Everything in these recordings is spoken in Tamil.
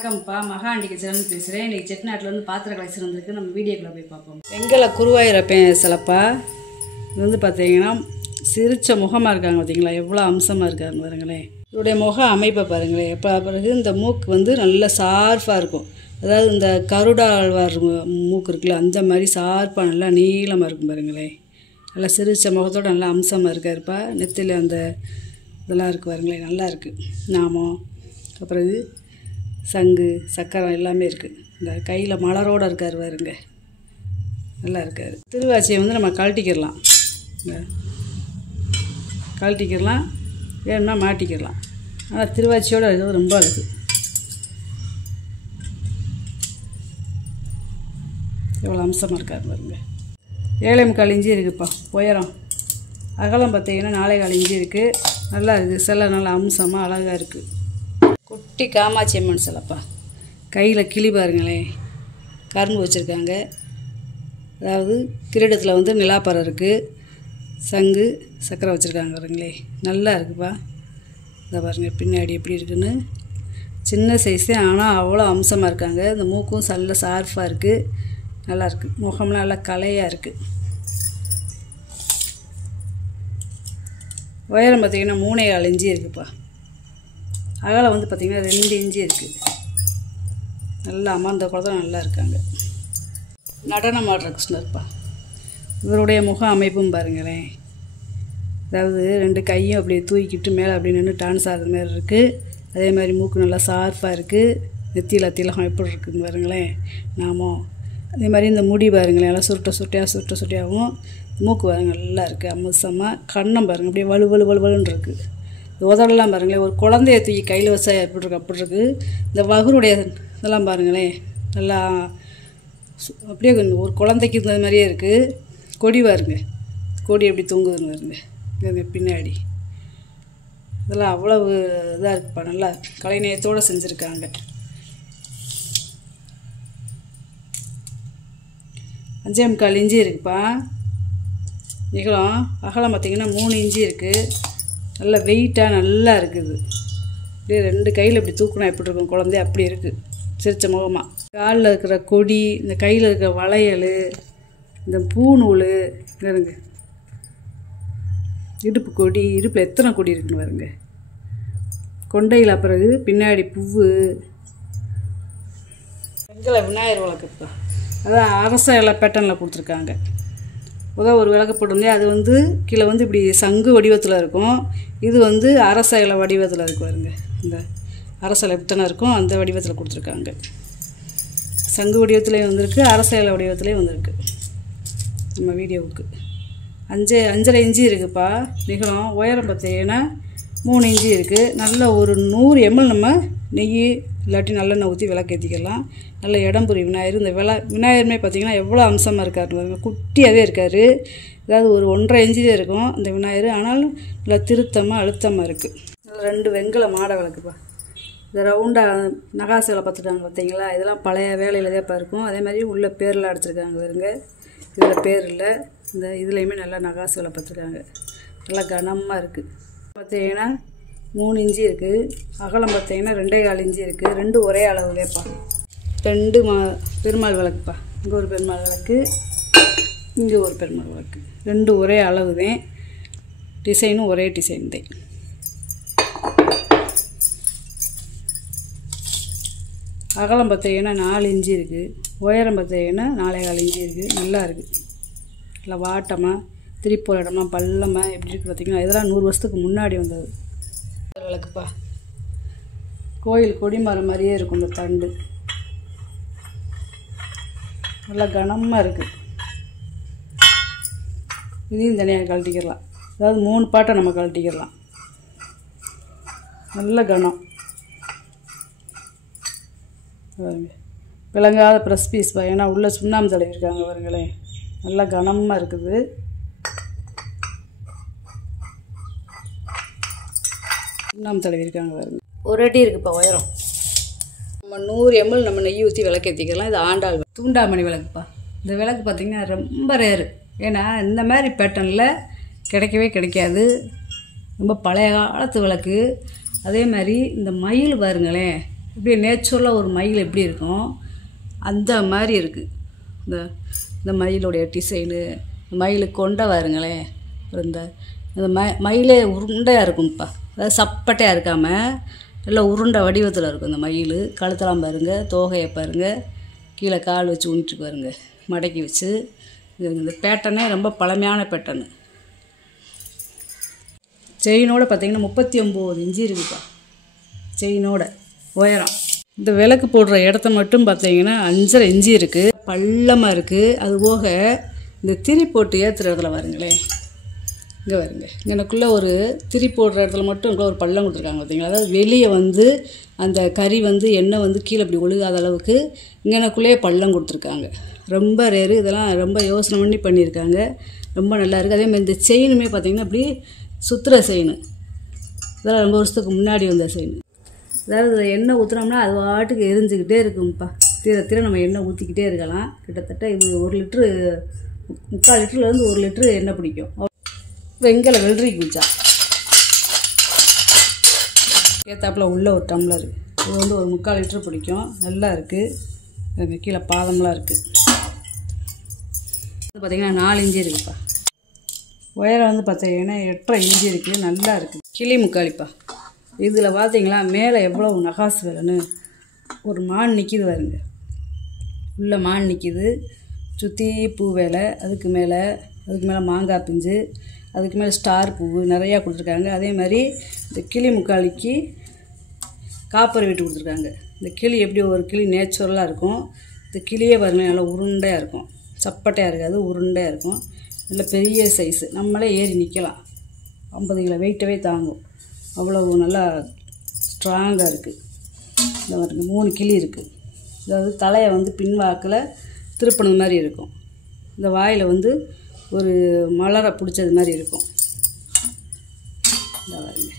வணக்கம்ப்பா, மகாண்டி கிச்சன் பேசுகிறேன். இன்றைக்கி செட்டிநாட்டிலேருந்து பாத்திர கலெக்ஷன் வந்திருக்கு. நம்ம வீடியோக்குள்ளே போய் பார்ப்போம். வெங்கல குருவாயிரப்பேன் சிலப்பா. இது வந்து பார்த்தீங்கன்னா சிரித்த முகமாக இருக்காங்க. பார்த்தீங்களா எவ்வளோ அம்சமாக இருக்காங்க பாருங்களேன். இதோடைய முக அமைப்பை பாருங்களேன். எப்போ பிறகு இந்த மூக்கு வந்து நல்ல ஷார்ப்பாக இருக்கும். அதாவது இந்த கருடாழ்வார் மூக்கு இருக்குல்ல, அந்த மாதிரி ஷார்ப்பாக நல்லா நீளமாக இருக்கும் பாருங்களேன். நல்லா சிரித்த முகத்தோடு நல்லா அம்சமாக இருக்காருப்பா. நெத்தியில் அந்த இதெல்லாம் இருக்குது பாருங்களேன், நல்லா இருக்குது. நாமம் அப்புறம் சங்கு சக்கரம் எல்லாமே இருக்குது. இந்த கையில் மலரோடு இருக்கார் பாருங்க, நல்லா இருக்கார். திருவாச்சியை வந்து நம்ம கழட்டிக்கிடலாம், வேணும்னா மாட்டிக்கிடலாம். ஆனால் திருவாச்சியோடு இருக்கிறது ரொம்ப இருக்குது. எவ்வளோ அம்சமாக இருக்கார் பாருங்க. 7.25 இன்ச்சு இருக்குதுப்பா உயரம். அகலம் பார்த்தீங்கன்னா 4.25 இன்ச்சு இருக்குது. நல்லா இருக்குது. சில நல்லா அம்சமாக அழகாக இருக்குது. குட்டி காமாட்சி அம்மன் சிலப்பா. கையில் கிளி பாருங்களேன், கரும்பு வச்சுருக்காங்க. அதாவது கிரீடத்தில் வந்து நிலாப்பறை இருக்குது, சங்கு சக்கரை வச்சுருக்காங்க பாருங்களே, நல்லா இருக்குப்பா. இதை பாருங்கள் பின்னாடி எப்படி இருக்குன்னு. சின்ன சைஸு, ஆனால் அவ்வளோ அம்சமாக இருக்காங்க. இந்த மூக்கும் நல்ல ஷார்ப்பாக இருக்குது, நல்லாயிருக்கு. முகம்லாம் நல்லா கலையாக இருக்குது. உயரம் பார்த்திங்கன்னா 3.25 இன்ச்சு இருக்குதுப்பா. அகலம் வந்து பார்த்திங்கன்னா 2 இன்ச்சு இருக்குது. நல்லா அமர்ந்த குழந்தை நல்லா இருக்காங்க. நடனம் ஆடுற கிருஷ்ணர்ப்பா. இவருடைய முக அமைப்பும் பாருங்களேன். அதாவது 2 கையும் அப்படியே தூக்கிட்டு மேலே அப்படி நின்று டான்ஸ் ஆடுற மாதிரி இருக்குது. அதே மாதிரி மூக்கு நல்லா ஷார்ப்பாக இருக்குது. நெத்தியில் திலகம் எப்படி இருக்குதுன்னு பாருங்களேன். நாமம் அதே மாதிரி இந்த முடி பாருங்களேன், நல்லா சுருட்டையாகவும். மூக்கு பாருங்க நல்லா இருக்குது அம்சமாக. கண்ணம் பாருங்கள் அப்படியே வலுன்னு இருக்குது. உதடெல்லாம் பாருங்களேன், ஒரு குழந்தைய தூக்கி கையில் வச்சா எப்படி இருக்கு அப்படி இருக்குது. இந்த வகுருடைய இதெல்லாம் பாருங்களேன், நல்லா அப்படியே ஒரு குழந்தைக்கு இருந்த மாதிரியே இருக்குது. கொடி பாருங்க, கொடி எப்படி தொங்குதுன்னு பாருங்க. இங்கே பின்னாடி இதெல்லாம் அவ்வளவு இதாக இருக்குப்பா. நல்லா கலைநயத்தோடு செஞ்சுருக்காங்க. 5.25 இன்ச்சு இருக்குப்பா நீளம். அகலம் பார்த்திங்கன்னா 3 இன்ச்சு இருக்குது. நல்லா வெயிட்டாக நல்லா இருக்குது. அப்படியே 2 கையில் இப்படி தூக்கணும் எப்படி இருக்கும் குழந்தைய, அப்படி இருக்குது சிரிச்ச முகமாக. காலில் இருக்கிற கொடி, இந்த கையில் இருக்கிற வளையல், இந்த பூநூல் இருங்க, இடுப்பு கொடி, இடுப்பில் எத்தனை கொடி இருக்குன்னு பாருங்க. கொண்டையில் பிறகு பின்னாடி பூவு. வெங்கல விநாயகர் விளக்குப்பா. அதான் அரச இலை பேட்டர்னில் கொடுத்துருக்காங்க. ஒரு விளக்கு போட்டிருந்தேன், அது வந்து கீழே வந்து இப்படி சங்கு வடிவத்தில் இருக்கும். இது வந்து அரச இலை வடிவத்தில் இருக்கு பாருங்க. இந்த அரச இலை இப்படி இருக்கும், அந்த வடிவத்தில் கொடுத்துருக்காங்க. சங்கு வடிவத்துலேயும் வந்திருக்கு, அரச இலை வடிவத்துலேயும் வந்திருக்கு. நம்ம வீடியோவுக்கு 5.5 இன்ச்சு இருக்குதுப்பா நீளம். உயரம் பார்த்தீங்கன்னா 3 இன்ச்சு இருக்குது. நல்ல ஒரு 100 ml நம்ம நெய் இல்லாட்டி நல்லெண்ணெய் ஊற்றி விளக்கேற்றிக்கலாம். நல்ல இடம்புரி விநாயகர். இந்த விநாயகருமே பார்த்திங்கன்னா எவ்வளோ அம்சமாக இருக்கார் பாருங்க. குட்டியாகவே இருக்கார். அதாவது ஒரு 1.5 இன்ச்சு இருக்கும் இந்த விநாயகர். ஆனாலும் நல்லா திருத்தமாக அழுத்தமாக இருக்குது. நல்லா 2 வெங்கல மாடை விளக்குப்பா. இந்த ரவுண்டாக நகாசு வேலை பார்த்துட்டாங்க பார்த்தீங்களா, இதெல்லாம் பழைய வேலையில் தான் இருக்கும். அதே மாதிரி உள்ள பேரெலாம் அடிச்சிருக்காங்க பாருங்க. இதில் பேர் இல்லை, இந்த இதுலேயுமே நல்லா நகாசு வேலை பார்த்துருக்காங்க. நல்லா கனமாக இருக்குது. பார்த்தீங்கன்னா 3 இன்ச்சு இருக்குது. அகலம் பார்த்தீங்கன்னா 2.25 இன்ச்சு இருக்குது. 2 ஒரே அளவு வேப்பா. 2 பெருமாள் விளக்குப்பா. இங்கே ஒரு பெருமாள் விளக்கு, இங்கே ஒரு பெருமாள் விளக்கு. 2 ஒரே அளவு தான். டிசைனும் ஒரே டிசைன் தான். அகலம் பார்த்தீங்கன்னா 4 இன்ச்சு இருக்குது. உயரம் பார்த்தீங்கன்னா 4.25 இன்ச்சு இருக்குது. நல்லா இருக்குது. நல்லா வாட்டமாக திருப்போல் இடமா பள்ளமாக எப்படி இருக்குது பார்த்திங்கன்னா. இதெல்லாம் 100 வருஷத்துக்கு முன்னாடி வந்தது விளக்குப்பா. கோயில் கொடிமரம் மாதிரியே இருக்கும் இந்த தண்டு. நல்லா கனமாக இருக்குது. இதையும் தனியாக கழட்டிக்கிடலாம். அதாவது 3 பாட்டை நம்ம கழட்டிக்கிடலாம். நல்ல கனம் பாருங்க. விளங்காத ப்ரெஸ் பீஸ் பா. ஏன்னா உள்ளே சுண்ணாம்பு தடவி இருக்காங்க பாருங்களேன். நல்லா கனமாக இருக்குது. சுண்ணாம்பு தடவி இருக்காங்க பாருங்க. 1 அடி இருக்குப்பா உயரம். நம்ம 100 ml நம்ம நெய் ஊற்றி விளக்கேற்றிக்கலாம். இது ஆண்டாள் தூண்டாமணி விளக்குப்பா. இந்த விளக்கு பார்த்திங்கன்னா ரொம்ப ரேரு. ஏன்னா இந்த மாதிரி பேட்டர்னில் கிடைக்கவே கிடைக்காது. ரொம்ப பழைய காலத்து விளக்கு. அதே மாதிரி இந்த மயில் பாருங்களேன், இப்படியே நேச்சுரலாக ஒரு மயில் எப்படி இருக்கும் அந்த மாதிரி இருக்குது. இந்த மயிலுடைய டிசைனு, மயிலுக்கு கொண்டை பாருங்களேன். அப்புறம் இந்த மயிலே உருண்டையாக இருக்கும்ப்பா, அதாவது சப்பட்டையாக இருக்காமல் நல்லா உருண்டை வடிவத்தில் இருக்கும் இந்த மயில். கழுத்தெல்லாம் பாருங்கள், தோகையை பாருங்கள், கீழே கால் வச்சு ஊனிட்டு பாருங்கள், மடக்கி வச்சு. இந்த பேட்டர்னே ரொம்ப பழமையான பேட்டர்னு. செயினோட பார்த்திங்கன்னா 39 இன்ச்சு இருக்குப்பா செயினோட உயரம். இந்த விளக்கு போடுற இடத்த மட்டும் பார்த்தீங்கன்னா 5.5 இன்ச்சு இருக்குது, பள்ளமாக இருக்குது. அது போக இந்த திரி போட்டு ஏற்றுற இடத்துல பாருங்களேன், இங்கே பாருங்க, எனக்குள்ளே ஒரு திரி போடுற இடத்துல மட்டும் ஒரு பள்ளம் கொடுத்துருக்காங்க பார்த்தீங்களா. அதாவது வெளியே வந்து அந்த கறி வந்து எண்ணெய் வந்து கீழே இப்படி ஒழுகாத அளவுக்கு இங்கனக்குள்ளேயே பள்ளம் கொடுத்துருக்காங்க. ரொம்ப ரேரு, இதெல்லாம் ரொம்ப யோசனை பண்ணி பண்ணியிருக்காங்க, ரொம்ப நல்லா இருக்குது. அதேமாதிரி இந்த செயினுமே பார்த்திங்கன்னா இப்படி சுற்றுற செயின், இதெல்லாம் ரொம்ப வருஷத்துக்கு முன்னாடி வந்த செயின். அதாவது எண்ணெய் ஊற்றுனோம்னா அது வாட்டுக்கு எரிஞ்சுக்கிட்டே இருக்கும்ப்பா, தீர நம்ம எண்ணெய் ஊற்றிக்கிட்டே இருக்கலாம். கிட்டத்தட்ட இது 1 லிட்ரு 3/4 லிட்டர்லேருந்து 1 லிட்ரு எண்ணெய் பிடிக்கும். வெங்கல வெள்ளரிக்கு குச்சா ஏத்தாப்பில் உள்ள ஒரு டம்ளர், இது வந்து ஒரு 3/4 லிட்டரு பிடிக்கும். நல்லா இருக்குது, கீழே பாதம்லாம் இருக்குது. இது பார்த்திங்கன்னா 4 இன்ச்சு இருக்குப்பா. உயரம் வந்து பார்த்தீங்கன்னா 8.5 இன்ச்சு இருக்குது, நல்லா இருக்குது. கிளி முக்காலிப்பா. இதில் பார்த்தீங்களா மேலே எவ்வளோ நகாசு வேலைன்னு ஒரு மான் நிற்கிது பாருங்க, உள்ள மான் நிற்கிது, சுற்றி பூ வேலை, அதுக்கு மேலே மாங்காய் பிஞ்சு, அதுக்கு மேலே ஸ்டார் பூ நிறையா கொடுத்துருக்காங்க. அதே மாதிரி இந்த கிளி முக்காலிக்கு காப்பர் வீட்டு கொடுத்துருக்காங்க. இந்த கிளி எப்படி ஒரு கிளி நேச்சுரலாக இருக்கும், இந்த கிளியே பாருங்கள் நல்லா உருண்டையாக இருக்கும், சப்பட்டையாக இருக்காது, உருண்டையாக இருக்கும், நல்ல பெரிய சைஸு. நம்மளே ஏறி நிற்கலாம், 50 கிலோ வெயிட்டவே தாங்கும், அவ்வளோ நல்லா ஸ்ட்ராங்காக இருக்குது. இந்த பாருங்க 3 கிளி இருக்குது. அதாவது தலையை வந்து பின்வாக்கில் திருப்பினது மாதிரி இருக்கும், இந்த வாயில் வந்து ஒரு மலரை பிடிச்சது மாதிரி இருக்கும். இந்த பாருங்க.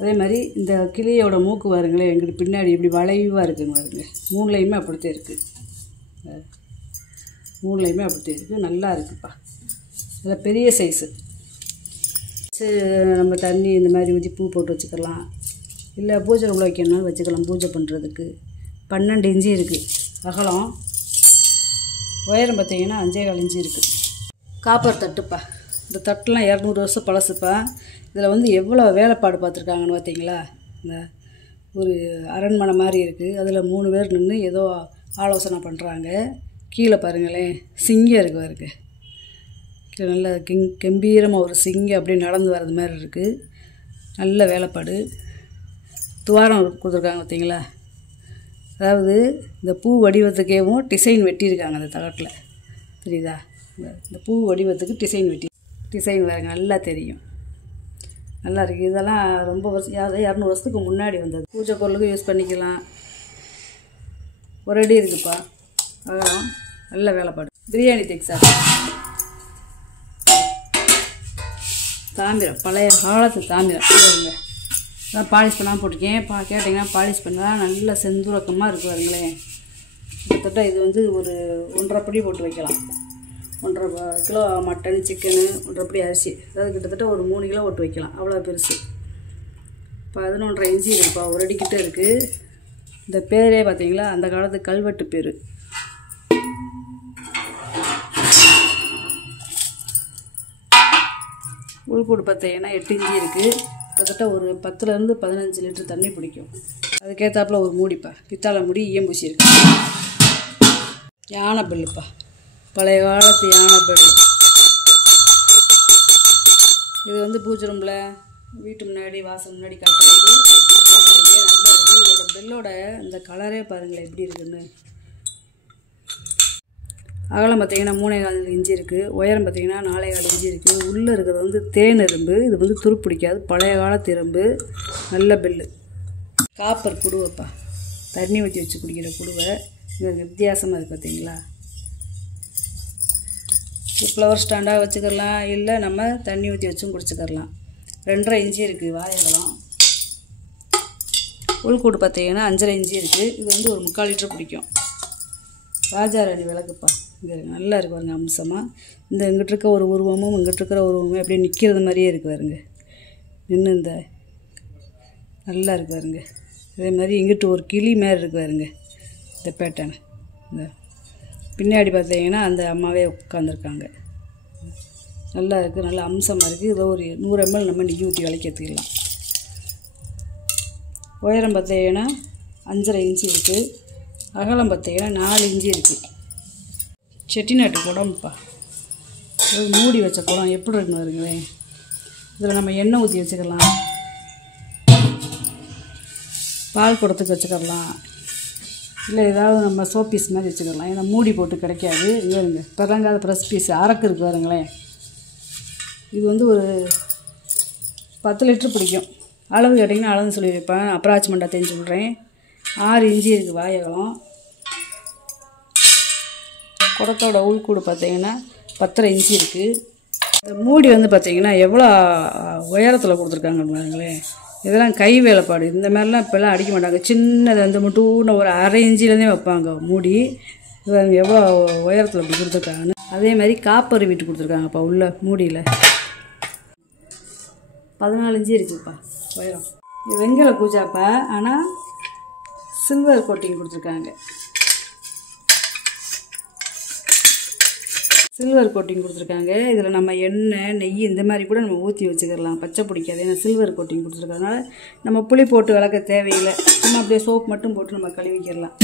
அதே மாதிரி இந்த கிளியோட மூக்கு பாருங்களேன், எங்கிட்ட பின்னாடி இப்படி வளைவாக இருக்குன்னு பாருங்க, 3லையுமே அப்படித்தான் இருக்குது, 3லையுமே அப்படித்தான் இருக்குது, நல்லா இருக்குப்பா, நல்லா பெரிய சைஸு. நம்ம தண்ணி இந்த மாதிரி ஊற்றி பூ போட்டு வச்சுக்கலாம், இல்லை பூஜை ரூமில் வைக்கணும்னாலும் வச்சுக்கலாம். பூஜை பண்ணுறதுக்கு 12 இன்ச்சு இருக்குது அகலம், உயரம் பார்த்திங்கன்னா 5.25 இன்ச்சு இருக்குது. காப்பர் தட்டுப்பா, இந்த தட்டுலாம் 200 வருஷம் பழசுப்பா. இதில் வந்து எவ்வளோ வேலைப்பாடு பார்த்துருக்காங்கன்னு பார்த்தீங்களா. இந்த ஒரு அரண்மனை மாதிரி இருக்குது, அதில் 3 பேர் நின்று ஏதோ ஆலோசனை பண்ணுறாங்க. கீழே பாருங்களேன் சிங்கம் இருக்குது பாருங்க, கீழே நல்ல கம்பீரமாக ஒரு சிங்கம் அப்படியே நடந்து வர்றது மாதிரி இருக்குது, நல்ல வேலைப்பாடு. துவாரம் கொடுத்துருக்காங்க பார்த்தீங்களா, அதாவது இந்த பூ வடிவத்துக்கேவும் டிசைன் வெட்டியிருக்காங்க அந்த தகட்டில், தெரியுதா. இந்த பூ வடிவத்துக்கு டிசைன் வேறுங்க, நல்லா தெரியும், நல்லா இருக்குது. இதெல்லாம் ரொம்ப வருஷம் 200 வருஷத்துக்கு முன்னாடி வந்தது, பூஜை பொருளுக்கு யூஸ் பண்ணிக்கலாம். ஒரு அடி இருக்குப்பா அகலம், நல்ல வேலைப்பாடு. பிரியாணி தெக்ஸா தாமிரம், பழைய காலத்து தாமிரம் வருங்க, அதான் பாலிஷ் பண்ணாமல் போட்டிருக்கேன். கேட்டிங்கன்னா பாலிஷ் பண்ணால் நல்லா செந்துரக்கமாக இருக்குது பாருங்களேன். கிட்டத்தட்ட இது வந்து ஒரு 1.5 படி போட்டு வைக்கலாம், 1.5 கிலோ மட்டன் சிக்கனு, 1.5 படி அரிசி, அதாவது கிட்டத்தட்ட ஒரு 3 கிலோ போட்டு வைக்கலாம், அவ்வளோ பெருசு. 11.5 இன்ச்சு இருக்குப்பா, ஒரு அடிக்கிட்ட இருக்குது. இந்த பேரே பார்த்தீங்களா அந்த காலத்து கல்வெட்டு பேர். உள்கூடு பார்த்தீங்கன்னா 8 இன்ச்சு இருக்குது, கிட்டத்தட்ட ஒரு 10லேருந்து 15 லிட்டர் தண்ணி பிடிக்கும். அதுக்கேற்றாப்புல ஒரு மூடிப்பா, பித்தாளை மூடி ஈயம்பூசி இருக்கு. யானை பெல்லுப்பா, பழைய காலத்து யானை பெல். இது வந்து பூஜை ரூமில் வீட்டு முன்னாடி வாசல் முன்னாடி கட்டுறது நல்லா இருக்குது. இதோட பெல்லோட இந்த கலரே பாருங்களேன் எப்படி இருக்குன்னு. அகலம் பார்த்திங்கன்னா 3.25 இன்ச்சு இருக்குது, உயரம் பார்த்திங்கன்னா 4.25 இன்ச்சு இருக்குது. உள்ளே இருக்கிறது வந்து தேன் எறும்பு, இது வந்து துருப்பிடிக்காது, பழைய காலத்து எறும்பு, நல்ல பெல்லு. காப்பர் குடுவைப்பா, தண்ணி ஊற்றி வச்சு குடிக்கிற குடுவை, இது வித்தியாசமாக இருக்குது பார்த்தீங்களா. ஃப்ளவர் ஸ்டாண்டாக வச்சுக்கலாம், இல்லை நம்ம தண்ணி ஊற்றி வச்சும் குடிச்சுக்கலாம். 2.5 இன்ச்சு இருக்குது வாயகலம். உள்கூடு பார்த்திங்கன்னா 5.5 இன்ச்சு இருக்குது. இது வந்து ஒரு 3/4 லிட்டர் பிடிக்கும். ராஜாராணி விளக்குப்பா, இங்கே நல்லா இருக்கு பாருங்க அம்சமாக. இந்த இங்கிட்ட இருக்க ஒரு உருவமும் இங்கிட்ட இருக்கிற உருவமும் அப்படியே நிற்கிறது மாதிரியே இருக்குது பாருங்க, நின்று இந்த நல்லா இருக்கு பாருங்க. அதே மாதிரி இங்கிட்டு ஒரு கிளி மாரி இருக்கு பாருங்க இந்த பேட்டர்ன். இந்த பின்னாடி பார்த்தீங்கன்னா அந்த அம்மாவே உட்காந்துருக்காங்க. நல்லா இருக்குது, நல்லா அம்சமாக இருக்குது. இதில் ஒரு 100 ml நம்ம நெய் ஊற்றி விளக்கி எடுத்துக்கலாம். உயரம் பார்த்தீங்கன்னா 5.5 இன்ச்சு இருக்குது. அகலம் பார்த்தீங்கன்னா 4 இன்ச்சு இருக்குது. செட்டிநாட்டு குடம்பா, மூடி வச்ச குடம் எப்படி இருக்குன்னு வருங்களேன். இதில் நம்ம எண்ணெய் ஊற்றி வச்சுக்கலாம், பால் குடத்துக்கு வச்சுக்கலாம், இல்லை ஏதாவது நம்ம சோப் பீஸ் மாதிரி வச்சுக்கலாம். ஏன்னா மூடி போட்டு கிடைக்காது. இருங்க பிறங்காத ப்ரெஸ் பீஸ் அரக்கு இருக்குது பாருங்களேன். இது வந்து ஒரு 10 லிட்டர் பிடிக்கும். அளவு கேட்டிங்கன்னா அளவு சொல்லி வைப்பேன், அப்ராச்மெண்ட்டாக தெரிஞ்சு விட்றேன். 6 இன்ச்சு இருக்குது வாயகம். குடத்தோட உள்கூடு பார்த்தீங்கன்னா 10.5 இன்ச்சு இருக்குது. இந்த மூடி வந்து பார்த்திங்கன்னா எவ்வளோ உயரத்தில் கொடுத்துருக்காங்க பாருங்களேன். இதெல்லாம் கை வேலைப்பாடு. இந்த மாதிரிலாம் இப்போல்லாம் அடிக்க மாட்டாங்க. சின்னது வந்து மட்டும் ஒரு 1/2 இன்ச்சிலேருந்தே வைப்பாங்க மூடி. எவ்வளோ உயரத்தில் அப்படி கொடுத்துருக்காங்கன்னு. அதே மாதிரி காப்பர் வீட்டு கொடுத்துருக்காங்கப்பா உள்ள மூடியில். 14 இன்ச்சு இருக்குதுப்பா உயரம். இது வெங்கல பூஜாப்பா, ஆனால் சில்வர் கோட்டிங் கொடுத்துருக்காங்க. சில்வர் கோட்டிங் கொடுத்துருக்காங்க. இதில் நம்ம எண்ணெய் நெய் இந்த மாதிரி கூட நம்ம ஊற்றி வச்சுக்கலாம், பச்சை பிடிக்காது. ஏன்னா சில்வர் கோட்டிங் கொடுத்துருக்கறதுனால நம்ம புளி போட்டு விளக்க தேவையில்லை. சும்மா அப்படியே சோப் மட்டும் போட்டு நம்ம கழுவிக்கிடலாம்.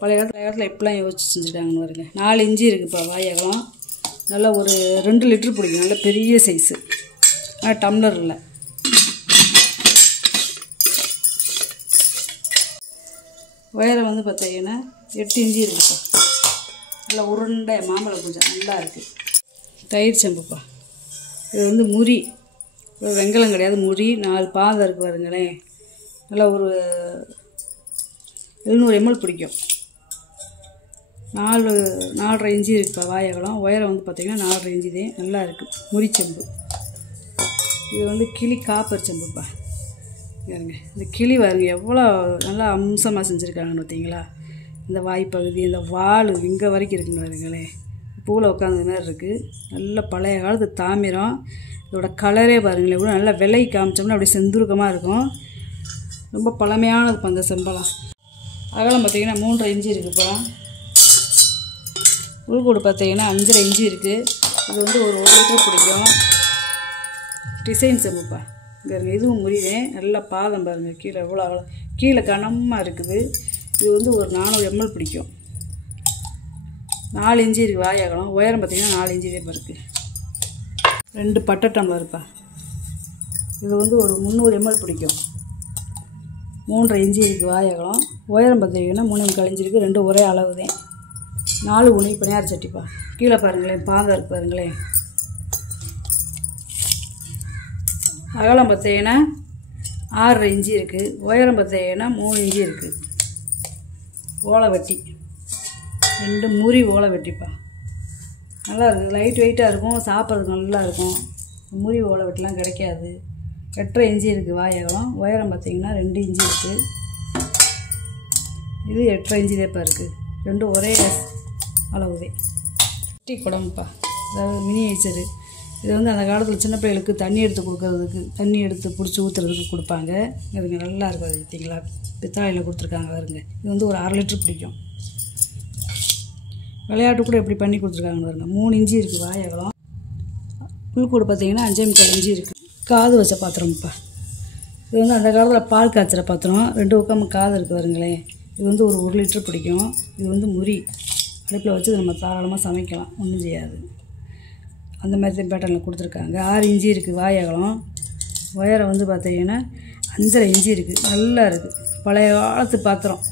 பழைய காலத்தில் இப்படிலாம் யோசிச்சு செஞ்சுட்டாங்கன்னு வருங்க. 4 இன்ச்சு இருக்குதுப்பா வாயகம். நல்லா ஒரு 2 லிட்டர் பிடிக்கும். நல்ல பெரிய சைஸு, ஆனால் டம்ளர் இல்லை. உயரம் வந்து பார்த்தீங்கன்னா 8 இன்ச்சு இருக்குதுப்பா. நல்லா உருண்டை மாம்பழ பூஜை நல்லா இருக்குது. தயிர் செம்புப்பா. இது வந்து முறி, ஒரு வெங்கலம் கிடையாது, முறி. 4 பாதம் இருக்குது பாருங்களேன். நல்லா ஒரு 700 ml பிடிக்கும். 4.5 இன்ச்சு இருக்குப்பா வாயகலம். உயரம் வந்து பார்த்திங்கன்னா 4.5 இன்ச்சு தான். நல்லா இருக்குது முறிச்செம்பு. இது வந்து கிளி காப்பர் செம்புப்பா. பாருங்க இந்த கிளி பாருங்க எவ்வளோ நல்லா அம்சமாக செஞ்சுருக்காங்கன்னு பார்த்தீங்களா. இந்த வாய்ப்பகுதி, இந்த வால் இங்கே வரைக்கும் இருக்குன்னு பாருங்களேன். பூவில் உட்காந்த மாதிரி இருக்குது. நல்ல பழைய காலத்து தாமிரம். இதோட கலரே பாருங்களேன் இவ்வளோ நல்லா விலை காமிச்சோம்னா அப்படியே செந்துருக்கமாக இருக்கும். ரொம்ப பழமையானது அந்த செம்பலம். அகலம் பார்த்திங்கன்னா 3.5 இன்ச்சு இருக்குப்பா. உள்கூடு பார்த்தீங்கன்னா 5.5 இன்ச்சு இருக்குது. இது வந்து ஒரு 1 லிட்டர் பிடிக்கும். டிசைன் செம்புப்பா. இங்கே இதுவும் முறிவேன். நல்லா பாதம் பாருங்கள் கீழே எவ்வளோ கீழே கனமாக இருக்குது. இது வந்து ஒரு 400 ml பிடிக்கும். 4 இன்ச்சு இருக்குது வாயகம். உயரம் பார்த்திங்கன்னா 4 இன்ச்சு தான் இருக்குது. 2 பட்டை டம்ளர்ப்பா. இது வந்து ஒரு 300 ml பிடிக்கும். 3.5 இன்ச்சு இருக்குது வாயகம். உயரம் பார்த்திங்கன்னா 3.25 இன்ச்சு இருக்குது. 2 ஒரே அளவு தான். 4 உணி பணியார சட்டிப்பா. கீழே பாருங்களேன் பாங்காக இருக்குது பாருங்களேன். அகலம் பார்த்தீங்கன்னா 6.5 இன்ச்சு இருக்குது. உயரம் பார்த்தீங்கன்னா 3 இன்ச்சு இருக்குது. ஓலை வெட்டி 2 முறி ஓலை வெட்டிப்பா. நல்லா இருக்குது, லைட் வெயிட்டாக இருக்கும், சாப்பிட்றதுக்கு நல்லா இருக்கும். முறி ஓலை வெட்டிலாம் கிடைக்காது. 8.5 இன்ச்சு இருக்குது வாயகம். உயரம் பார்த்திங்கன்னா 2 இன்ச்சு இருக்குது. இது 8.5 இன்ச்சு தேப்பா இருக்குது. 2 ஒரே அளவுதே. டீ குடம்புப்பா, அதாவது மினியேச்சரு. இது வந்து அந்த காலத்தில் சின்ன பிள்ளைகளுக்கு தண்ணி எடுத்து கொடுக்கறதுக்கு, தண்ணி எடுத்து பிடிச்சி ஊற்றுறதுக்கு கொடுப்பாங்க. இதுங்க நல்லா இருக்கும். அது பார்த்தீங்களா பித்தாளையில் கொடுத்துருக்காங்க பாருங்க. இது வந்து ஒரு 1/2 லிட்டர் பிடிக்கும். விளையாட்டு கூட எப்படி பண்ணி கொடுத்துருக்காங்க பாருங்க. 3 இன்ச்சு இருக்குது வாயகம். புல்கூடு பார்த்தீங்கன்னா 5.25 இன்ச்சு இருக்குது. காது வச்ச பாத்திரம்ப்பா. இது வந்து அந்த காலத்தில் பால் காய்ச்சிற பாத்திரம். 2 பக்கம் காது இருக்குது பாருங்களேன். இது வந்து ஒரு 1 லிட்டர் பிடிக்கும். இது வந்து முறி, அடுப்பில் வச்சு நம்ம தாராளமாக சமைக்கலாம், ஒன்றும் செய்யாது. அந்த மாதிரி பேட்டர்னில் கொடுத்துருக்காங்க. 6 இன்ச்சு இருக்குது வாயகம். உயரம் வந்து பார்த்தீங்கன்னா 5.5 இன்ச்சு இருக்குது. நல்லா இருக்குது, பழைய காலத்து பாத்திரம்,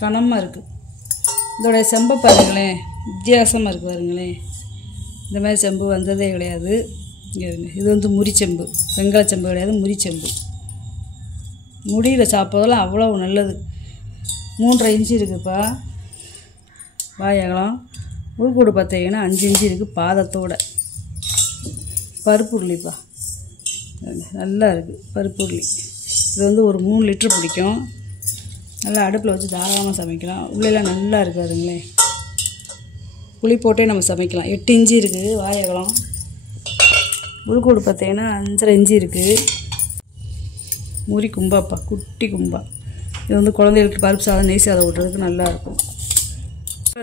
கனமாக இருக்குது. இதோடைய செம்பை பாருங்களேன், வித்தியாசமாக இருக்குது பாருங்களேன். இந்த மாதிரி செம்பு வந்ததே கிடையாது. இங்கே இருங்க, இது வந்து முறிச்செம்பு, வெங்காய செம்பு கிடையாது, முறிச்செம்பு. முடியில் சாப்பிட்றதெல்லாம் அவ்வளோ நல்லது. 3.5 இன்ச்சு இருக்குதுப்பா வாயகம். உள்கூடு பார்த்தீங்கன்னா 5 இன்ச்சு இருக்குது பாதத்தோட. பருப்பு உருளிப்பா, நல்லா இருக்குது பருப்பு உருளி. இது வந்து ஒரு 3 லிட்டர் பிடிக்கும். நல்லா அடுப்பில் வச்சு தாராளமாக சமைக்கலாம். உள்ளெல்லாம் நல்லா இருக்குது அதுங்களே, புளி போட்டே நம்ம சமைக்கலாம். 8 இன்ச்சு இருக்குது வாயகம். உள்கூடு பார்த்தீங்கன்னா 5.5 இன்ச்சு இருக்குது. முறி கும்பாப்பா, குட்டி கும்பா. இது வந்து குழந்தைகளுக்கு பருப்பு சாதம், நெய் சாதம் விட்றதுக்கு நல்லாயிருக்கும்.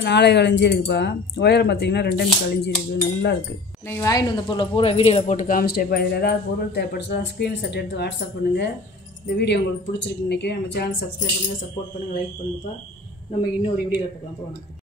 4.25 இன்ச்சு இருக்குப்பா. உயரம் பார்த்தீங்கன்னா 2.25 இன்ச்சு இருக்குது. நல்லா இருக்குது. நீங்கள் வாங்கிட்டு வந்த பொருளை பூரா வீடியோவில் போட்டு காமிச்சிட்டேப்பா. இதில் ஏதாவது பொருள் தேவைப்படுச்சா ஸ்க்ரீன்ஷாட் எடுத்து வாட்ஸ்அப் பண்ணுங்கள். இந்த வீடியோ உங்களுக்கு பிடிச்சிருக்குன்னு நினைக்கிறேன். நம்ம சேனல் சப்ஸ்கிரைப் பண்ணுங்கள், சப்போர்ட் பண்ணுங்கள், லைக் பண்ணுங்கப்பா. நம்ம இன்னொரு வீடியோவில் பார்க்கலாம். வணக்கம்.